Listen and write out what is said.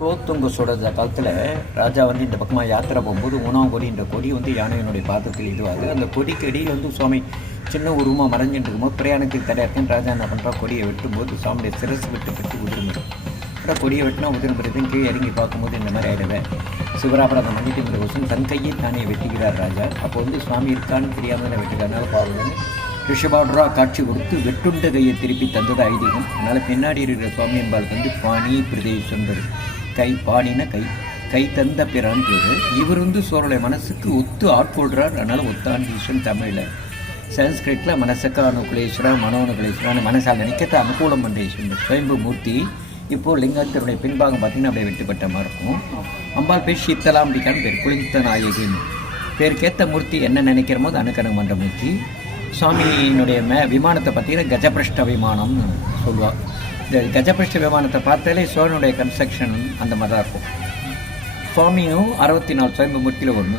குலோத்துங்க சோழ காலத்தில் ராஜா வந்து இந்த பக்கமாக யாத்திரை போகும்போது மூணாம் கொடி இந்த கொடி வந்து யானையினுடைய பாதத்தில் இதுவாகுது. அந்த கொடிக்கு அடியில் வந்து சுவாமி சின்ன உருவமாக மறைஞ்சிட்டு இருக்கும்போது பிரயாணத்துக்கு தடையாக இருக்குன்னு ராஜா என்ன பண்ணுறா, கொடியை வெட்டும்போது சுவாமியுடைய சிரசு விட்டு உதிர்ந்துடும். அப்புறம் கொடியை வெட்டினா உதிர்ந்துருதுன்னு கீழே இறங்கி பார்க்கும்போது இந்த மாதிரி ஆகிடுவேன். சிவராபராதம் பண்ணிட்டு வருஷம் தன் கையை தானே வெட்டிக்கிறார் ராஜா. அப்போ வந்து சுவாமி இருக்கான்னு தெரியாமல் வெட்டுக்கிறதுனால பாருங்கன்னு ரிஷபாட்ரா காட்சி கொடுத்து வெட்டுண்ட கையை திருப்பி தந்தது ஐதீகம். அதனால் பின்னாடி இருக்கிற சுவாமி என்பாளுக்கு வந்து பாணி பிரதேசன்றது. கை பாணின கை தந்த பிறான்னு பேர். இவர் வந்து சோழனுடைய மனசுக்கு ஒத்து ஆட்கொள்கிறார். அதனால் ஒத்தாண்டீஸ்வரன் தமிழில், சான்ஸ்கிரிட்டில் மனசக்க அனுகுலேஸ்வரா மனோனுகுலேஸ்வரான்னு மனசால் நினைக்கிறத அனுகூலம் பண்ண ஈஸ்வரன் சுயம்பு மூர்த்தி. இப்போது லிங்கத்தினுடைய பின்பாகம் பார்த்திங்கன்னா அப்படியே வெட்டுப்பட்ட மாதிரி இருக்கும். அம்பாள் பேர் சீத்தலாம்பிகான்னு பேர், குளித்த நாயகின்னு பேருக்கேற்ற மூர்த்தி. என்ன நினைக்கிறமோ அது அனுக்கரணம் பண்ணுற மூர்த்தி. சுவாமியினுடைய விமானத்தை பார்த்தீங்கன்னா கஜபிரஷ்ட விமானம்னு சொல்லுவாள். இந்த கஜபிரஷ்ட விமானத்தை பார்த்தாலே சோழனுடைய கன்ஸ்ட்ரக்ஷன் அந்த மாதிரி தான் இருக்கும். சுவாமியும் 64 சுயம்பு மூர்த்தியில் ஒன்று.